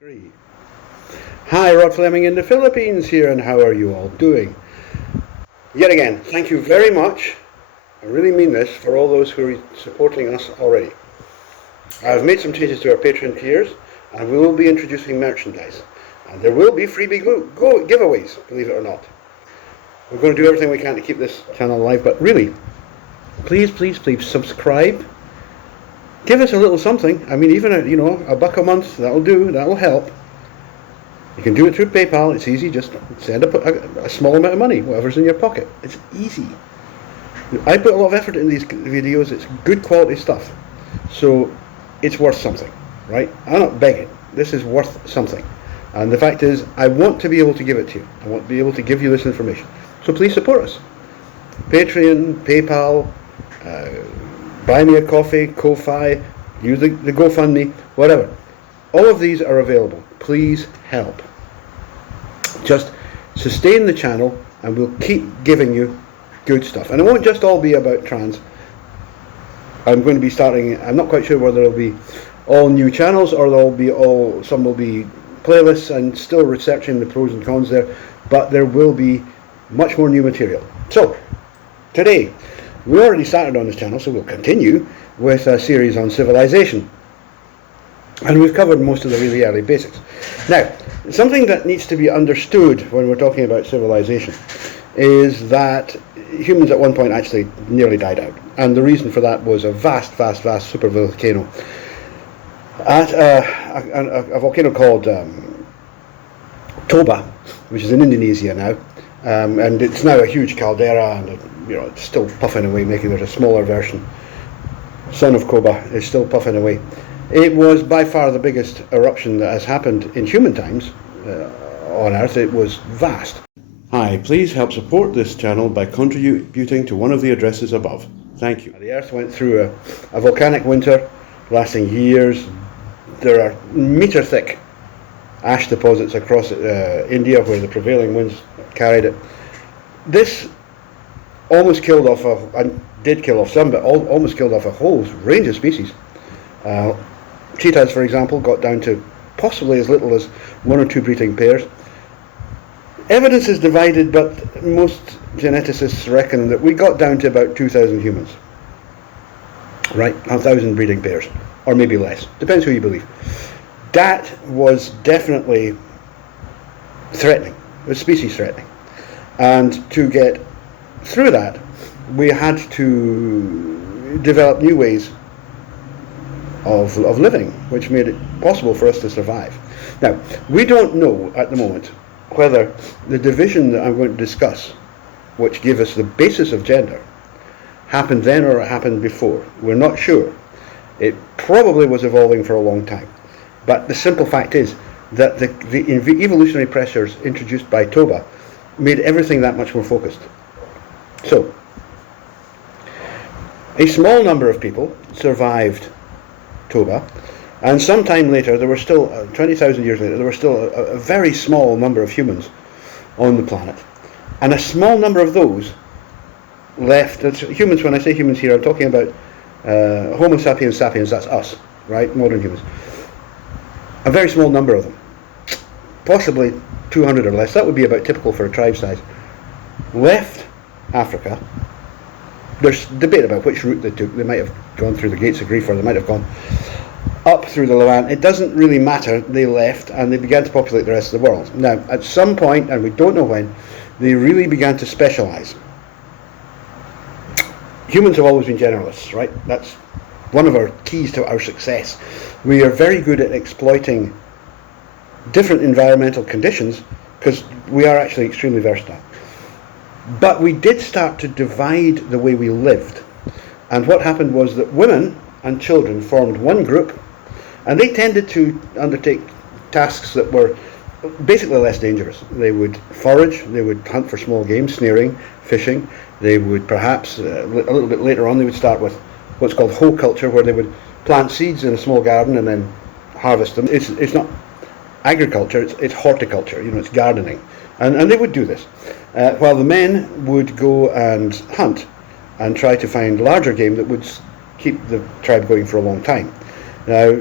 Three. Hi, Rod Fleming in the Philippines here, and how are you all doing? Yet again, thank you very much. I really mean this for all those who are supporting us already. I've made some changes to our Patreon tiers, and we will be introducing merchandise. And there will be freebie giveaways, believe it or not. We're going to do everything we can to keep this channel alive, but really, please subscribe. Give us a little something. I mean, even $1 a month, that'll do, that'll help. You can do it through PayPal, it's easy, just send a small amount of money, whatever's in your pocket. It's easy. I put a lot of effort in these videos, it's good quality stuff. So, it's worth something, right? I'm not begging, this is worth something. And the fact is, I want to be able to give it to you. I want to be able to give you this information. So please support us. Patreon, PayPal, Buy Me a Coffee, Ko-Fi, use the GoFundMe, whatever. All of these are available. Please help. Just sustain the channel and we'll keep giving you good stuff. And it won't just all be about trans. I'm going to be starting, I'm not quite sure whether it'll be all new channels or some will be playlists, and still researching the pros and cons there, but there will be much more new material. So, today, we already started on this channel, so we'll continue with a series on Civilisation. And we've covered most of the really early basics. Now, something that needs to be understood when we're talking about Civilisation is that humans at one point actually nearly died out. And the reason for that was a vast supervolcano at a volcano called Toba, which is in Indonesia now. And it's now a huge caldera, and it's still puffing away, making there's a smaller version. Son of Koba is still puffing away. It was by far the biggest eruption that has happened in human times on Earth. It was vast. Hi, please help support this channel by contributing to one of the addresses above. Thank you. The Earth went through a volcanic winter lasting years. There are metre-thick ash deposits across India where the prevailing winds carried it. This almost killed off, and did kill off some, but almost killed off a whole range of species. Cheetahs, for example, got down to possibly as little as 1 or 2 breeding pairs. Evidence is divided, but most geneticists reckon that we got down to about 2,000 humans. Right, 1,000 breeding pairs, or maybe less, depends who you believe. That was definitely threatening, it was species threatening. And to get through that, we had to develop new ways of living, which made it possible for us to survive. Now, we don't know at the moment whether the division that I'm going to discuss, which gave us the basis of gender, happened then or it happened before. We're not sure. It probably was evolving for a long time. But the simple fact is that the evolutionary pressures introduced by Toba made everything that much more focused. So, a small number of people survived Toba, and sometime later, there were still, 20,000 years later, there were still a very small number of humans on the planet. And a small number of those left, humans, when I say humans here, I'm talking about Homo sapiens sapiens, that's us, right, modern humans. A very small number of them, possibly 200 or less, that would be about typical for a tribe size, left Africa. There's debate about which route they took. They might have gone through the Gates of Grief, or they might have gone up through the Levant. It doesn't really matter. They left and they began to populate the rest of the world. Now, at some point, and we don't know when, they really began to specialize. Humans have always been generalists, right? That's one of our keys to our success. We are very good at exploiting different environmental conditions because we are actually extremely versatile. But we did start to divide the way we lived. And what happened was that women and children formed one group, and they tended to undertake tasks that were basically less dangerous. They would forage, they would hunt for small game, snaring, fishing. They would perhaps, a little bit later on, they would start with what's called hoe culture, where they would plant seeds in a small garden and then harvest them. It's not agriculture, it's horticulture, it's gardening. And they would do this. While the men would go and hunt and try to find larger game that would keep the tribe going for a long time. Now,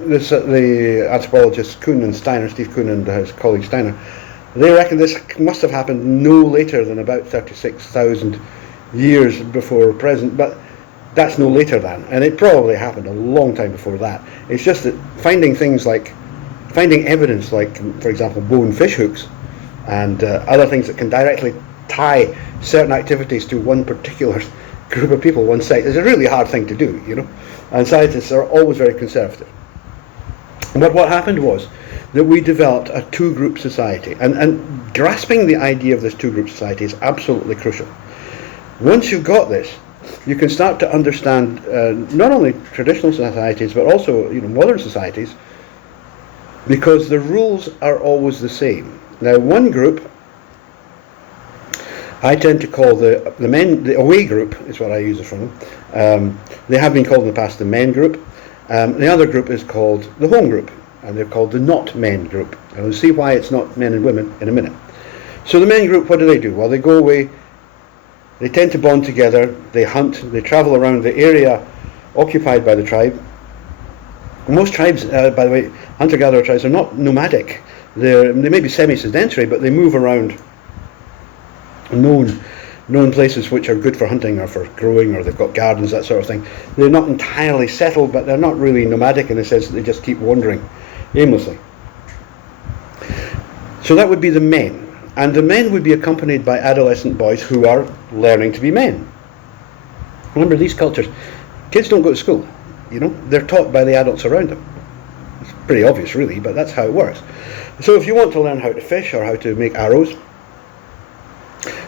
the anthropologists Kuhn and Steiner, Steve Kuhn and his colleague Steiner, they reckon this must have happened no later than about 36,000 years before present, but that's no later than, and it probably happened a long time before that. It's just that finding evidence like, for example, bone fish hooks and other things that can directly tie certain activities to one particular group of people, one site, is a really hard thing to do, and scientists are always very conservative. But what happened was that we developed a two-group society, and grasping the idea of this two-group society is absolutely crucial. Once you've got this, you can start to understand not only traditional societies but also modern societies, because the rules are always the same. Now, one group I tend to call the away group, is what I use it from. They have been called in the past the men group. The other group is called the home group, and they're called the not men group. And we'll see why it's not men and women in a minute. So the men group, what do? Well, they go away, they tend to bond together, they hunt, they travel around the area occupied by the tribe. Most tribes, by the way, hunter-gatherer tribes, are not nomadic. They may be semi-sedentary, but they move around known places which are good for hunting or for growing, or they've got gardens, that sort of thing. They're not entirely settled, but they're not really nomadic in the sense that they just keep wandering aimlessly. So that would be the men. And the men would be accompanied by adolescent boys who are learning to be men. Remember, these cultures, kids don't go to school. They're taught by the adults around them. It's pretty obvious, really, but that's how it works. So if you want to learn how to fish or how to make arrows,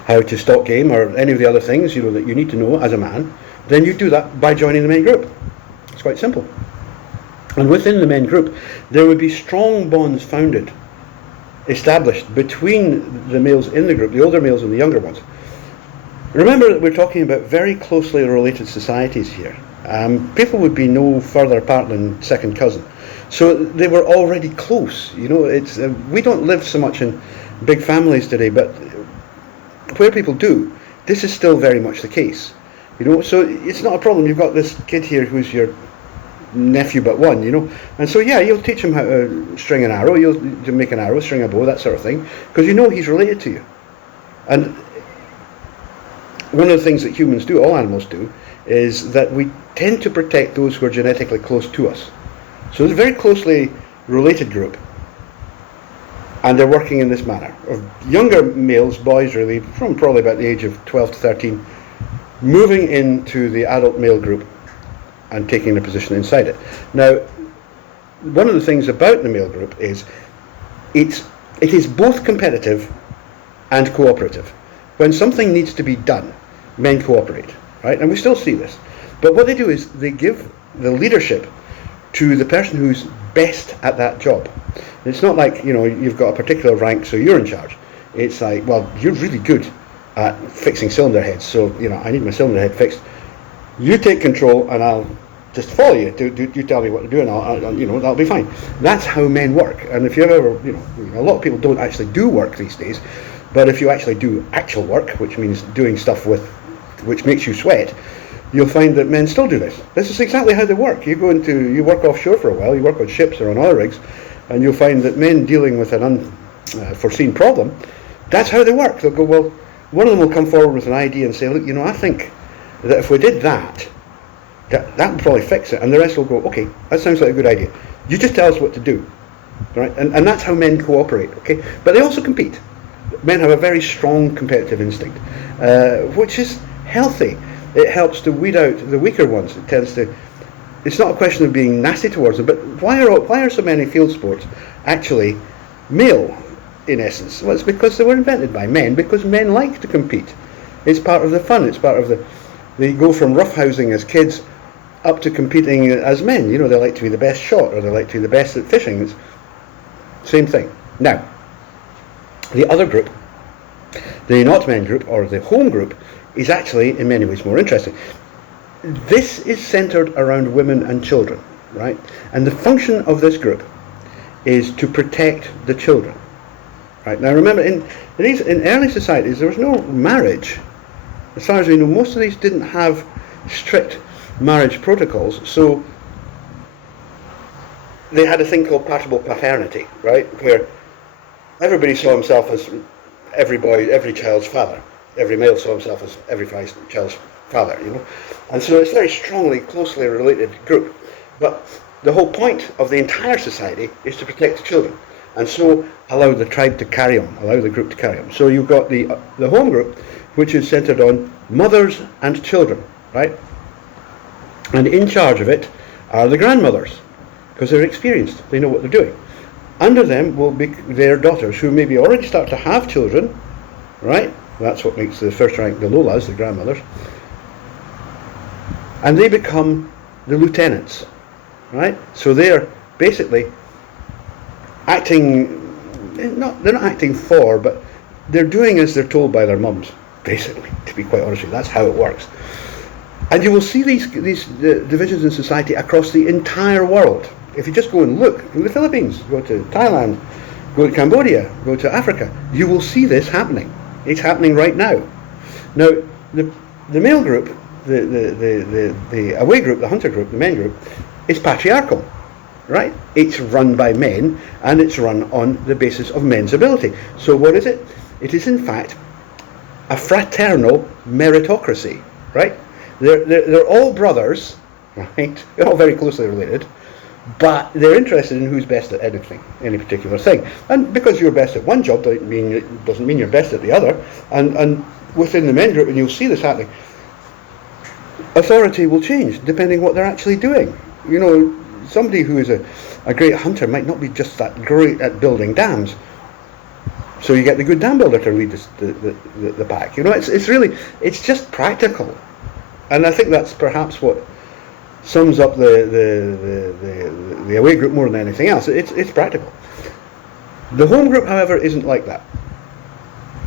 how to stalk game, or any of the other things that you need to know as a man, then you do that by joining the men group. It's quite simple. And within the men group, there would be strong bonds established between the males in the group, the older males and the younger ones. Remember that we're talking about very closely related societies here. People would be no further apart than second cousin. So they were already close. We don't live so much in big families today, but where people do, this is still very much the case. So it's not a problem. You've got this kid here who's your nephew but one, and so you'll teach him how to string an arrow, you'll make an arrow, string a bow, that sort of thing, because he's related to you. And one of the things that humans do, all animals do, is that we tend to protect those who are genetically close to us. So it's a very closely related group, and they're working in this manner. Of younger males, boys really, from probably about the age of 12 to 13, moving into the adult male group and taking a position inside it. Now, one of the things about the male group is it is both competitive and cooperative. When something needs to be done, men cooperate, right? And we still see this. But what they do is they give the leadership to the person who's best at that job. It's not like, you've got a particular rank, so you're in charge. It's like, well, you're really good at fixing cylinder heads, so, I need my cylinder head fixed. You take control, and I'll just follow you. You tell me what to do, and I'll that'll be fine. That's how men work. And if you've ever, a lot of people don't actually do work these days, but if you actually do actual work, which means doing stuff which makes you sweat, you'll find that men still do this. This is exactly how they work. You work offshore for a while, you work on ships or on oil rigs, and you'll find that men dealing with an unforeseen problem, that's how they work. They'll go, well, one of them will come forward with an idea and say, look, I think that if we did that would probably fix it. And the rest will go, okay, that sounds like a good idea. You just tell us what to do. Right? And that's how men cooperate, okay? But they also compete. Men have a very strong competitive instinct, which is healthy. It helps to weed out the weaker ones. It's not a question of being nasty towards them, but why are so many field sports actually male, in essence? Well, it's because they were invented by men, because men like to compete. It's part of the fun. It's part of they go from roughhousing as kids up to competing as men. They like to be the best shot, or they like to be the best at fishing. It's same thing. Now, the other group, the not men group, or the home group, is actually in many ways more interesting. This is centered around women and children, right? And the function of this group is to protect the children, right? Now remember, in early societies there was no marriage. As far as we know, most of these didn't have strict marriage protocols, so they had a thing called paterno paternity, right, where everybody saw himself as every child's father. Every male saw himself as every child's father, And so it's a very strongly, closely related group. But the whole point of the entire society is to protect the children, and so allow the tribe to carry on, allow the group to carry on. So you've got the home group, which is centered on mothers and children, right? And in charge of it are the grandmothers, because they're experienced, they know what they're doing. Under them will be their daughters, who maybe already start to have children, right? That's what makes the first rank the Lolas, the grandmothers. And they become the lieutenants, right? So they're basically acting, they're not acting for, but they're doing as they're told by their mums, basically, to be quite honest with you. That's how it works. And you will see these divisions in society across the entire world. If you just go and look in the Philippines, go to Thailand, go to Cambodia, go to Africa, you will see this happening. It's happening right now. Now, the male group, the away group, the hunter group, the men group, is patriarchal, right? It's run by men, and it's run on the basis of men's ability. So what is it? It is in fact a fraternal meritocracy, right? They're all brothers, right? They're all very closely related, but they're interested in who's best at anything, any particular thing. And because you're best at one job doesn't mean you're best at the other. And within the men group, and you'll see this happening, authority will change depending what they're actually doing. Somebody who is a great hunter might not be just that great at building dams. So you get the good dam builder to lead the pack. It's just practical. And I think that's perhaps what sums up the away group more than anything else. It's practical. The home group, however, isn't like that.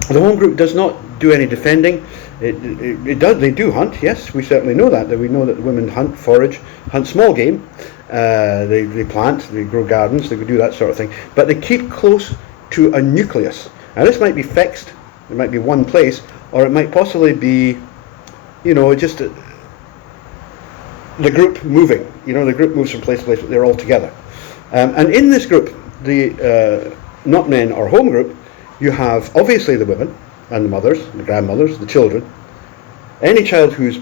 The home group does not do any defending. They do hunt, yes, we certainly know that. We know that the women hunt, forage, hunt small game. They plant, they grow gardens, they do that sort of thing. But they keep close to a nucleus. Now this might be fixed, it might be one place, or it might possibly be, just the group moving. The group moves from place to place, but they're all together. And in this group, the not men or home group, you have obviously the women and the mothers, the grandmothers, the children, any child who's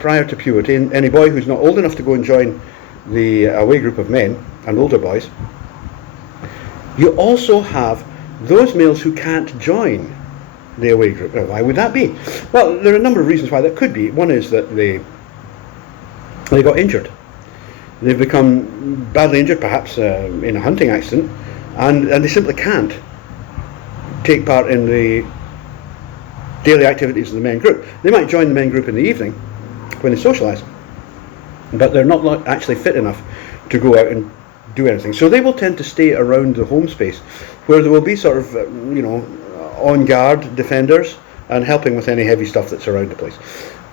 prior to puberty, and any boy who's not old enough to go and join the away group of men and older boys. You also have those males who can't join the away group. Now, why would that be? Well, there are a number of reasons why that could be. One is that they got injured. They've become badly injured, perhaps in a hunting accident, and they simply can't take part in the daily activities of the men group. They might join the men group in the evening when they socialise, but they're not actually fit enough to go out and do anything. So they will tend to stay around the home space, where there will be sort of, on guard defenders and helping with any heavy stuff that's around the place.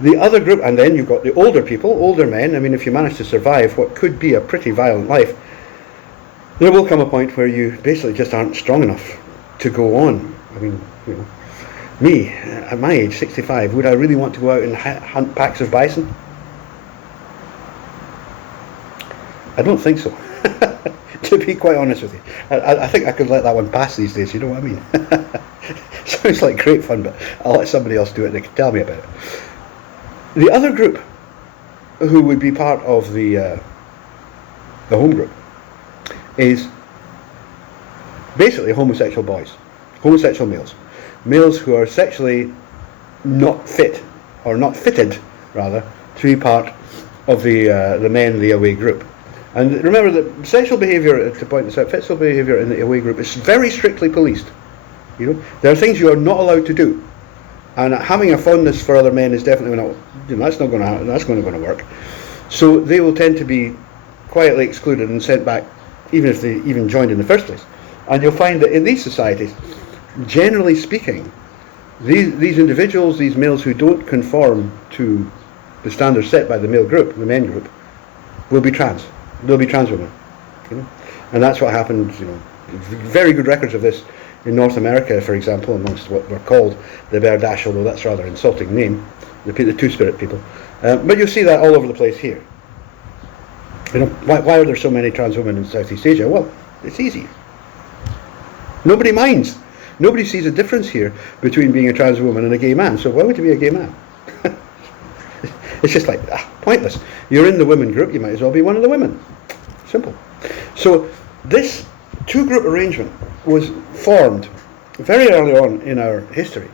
The other group, and then you've got the older people, older men. I mean, if you manage to survive what could be a pretty violent life, there will come a point where you basically just aren't strong enough to go on. I mean, me, at my age, 65, would I really want to go out and hunt packs of bison? I don't think so, to be quite honest with you. I think I could let that one pass these days, you know what I mean? Sounds like great fun, but I'll let somebody else do it, they can tell me about it. The other group, who would be part of the home group, is basically homosexual boys, homosexual males who are sexually not fit, or not fitted, rather, to be part of the men, the away group. And remember that sexual behaviour, to point this out, sexual behaviour in the away group is very strictly policed. There are things you are not allowed to do, and having a fondness for other men is definitely not. That's not going to happen. That's not going to work. So they will tend to be quietly excluded and sent back, even if they even joined in the first place. And you'll find that in these societies, generally speaking, these individuals, these males who don't conform to the standards set by the male group, the men group, will be trans. They'll be trans women. And that's what happened. Very good records of this in North America, for example, amongst what were called the Berdache, although that's a rather insulting name, the Two-Spirit people. But you'll see that all over the place here. Why are there so many trans women in Southeast Asia? Well, it's easy. Nobody minds. Nobody sees a difference here between being a trans woman and a gay man. So why would you be a gay man? It's just like, pointless. You're in the women group, you might as well be one of the women. Simple. So this two-group arrangement was formed very early on in our history.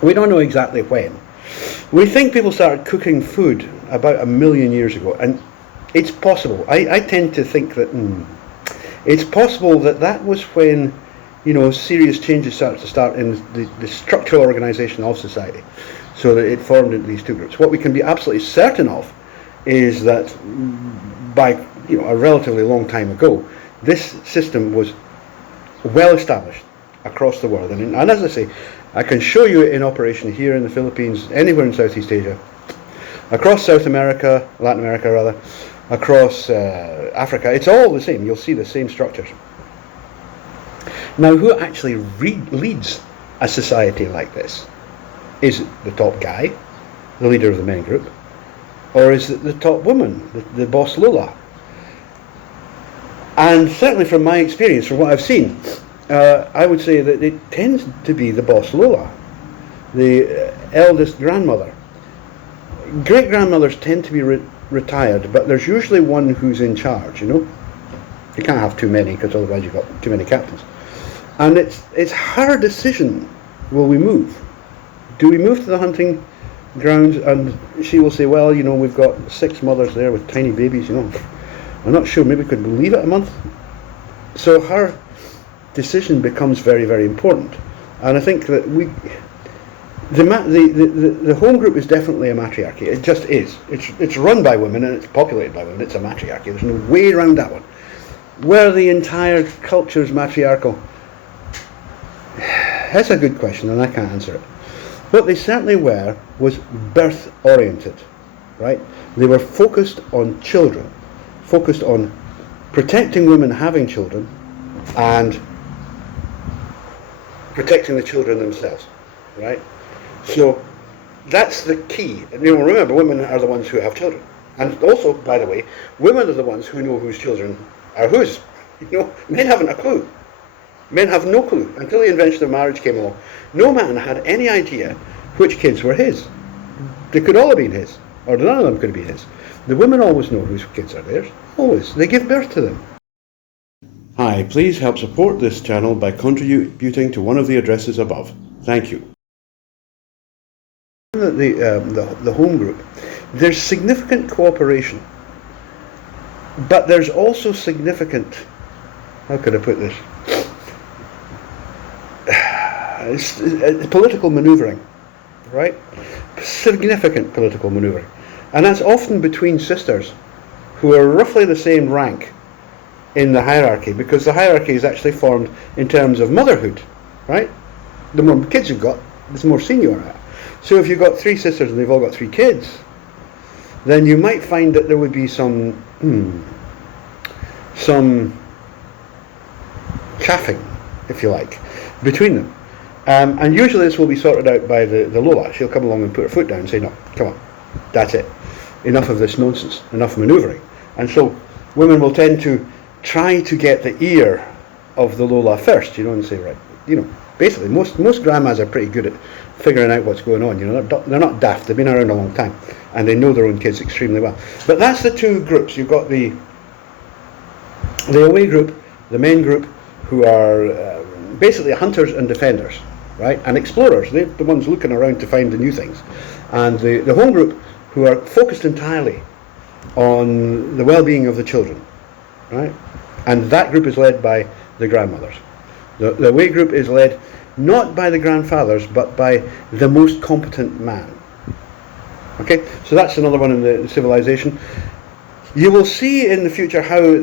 We don't know exactly when. We think people started cooking food about 1 million years ago, and it's possible. I tend to think that it's possible that was when, serious changes started in the structural organisation of society, so that it formed into these two groups. What we can be absolutely certain of is that by a relatively long time ago, this system was well established across the world. And as I say, I can show you it in operation here in the Philippines, anywhere in Southeast Asia, across South America, Latin America rather, across Africa. It's all the same. You'll see the same structures. Now, who actually leads a society like this? Is it the top guy, the leader of the men group, or is it the top woman, the boss Lola? And certainly from my experience, from what I've seen, I would say that it tends to be the boss Lola, the eldest grandmother. Great-grandmothers tend to be retired, but there's usually one who's in charge, You can't have too many, because otherwise you've got too many captains. And it's her decision, will we move? Do we move to the hunting grounds? And she will say, well, we've got 6 mothers there with tiny babies, I'm not sure, maybe we could leave it a month. So her decision becomes very, very important. And I think that the home group is definitely a matriarchy. It just is. It's run by women and it's populated by women. It's a matriarchy. There's no way around that one. Where the entire culture is matriarchal, that's a good question, and I can't answer it. What they certainly were was birth-oriented, right? They were focused on children, focused on protecting women having children and protecting the children themselves, right? So that's the key. Remember, women are the ones who have children. And also, by the way, women are the ones who know whose children are whose. Men haven't a clue. Men have no clue. Until the invention of marriage came along, no man had any idea which kids were his. They could all have been his, or none of them could be his. The women always know whose kids are theirs. Always. They give birth to them. Hi, please help support this channel by contributing to one of the addresses above. Thank you. The home group, there's significant cooperation, but there's also significant, how could I put this? It's political manoeuvring, right? Significant political manoeuvring. And that's often between sisters who are roughly the same rank in the hierarchy, because the hierarchy is actually formed in terms of motherhood, right? The more kids you've got, the more senior you are at. So if you've got 3 sisters and they've all got 3 kids, then you might find that there would be some chaffing, if you like, between them. And usually this will be sorted out by the Lola. She'll come along and put her foot down and say, no, come on, that's it. Enough of this nonsense, enough manoeuvring. And so women will tend to try to get the ear of the Lola first, and say, right, basically most grandmas are pretty good at figuring out what's going on. They're not daft. They've been around a long time, and they know their own kids extremely well. But that's the two groups. You've got the away group, the men group, who are basically hunters and defenders, right, and explorers. They're the ones looking around to find the new things, and the home group, who are focused entirely on the well-being of the children, right, and that group is led by the grandmothers. The away group is led not by the grandfathers, but by the most competent man. Okay, so that's another one in the civilization. You will see in the future how,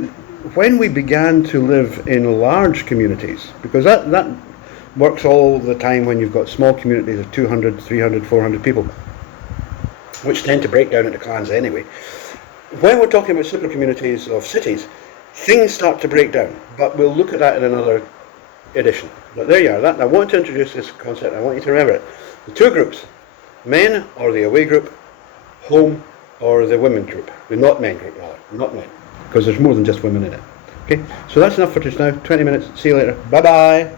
when we began to live in large communities, because that works all the time when you've got small communities of 200, 300, 400 people, which tend to break down into clans anyway. When we're talking about super communities of cities, things start to break down, but we'll look at that in another edition. But there you are. I want to introduce this concept. I want you to remember it. The two groups, men or the away group, home or the women group, the not men group rather, not men, because there's more than just women in it. Okay, so that's enough for just now. 20 minutes. See you later. Bye bye.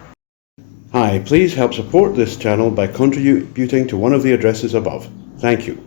Hi, please help support this channel by contributing to one of the addresses above. Thank you.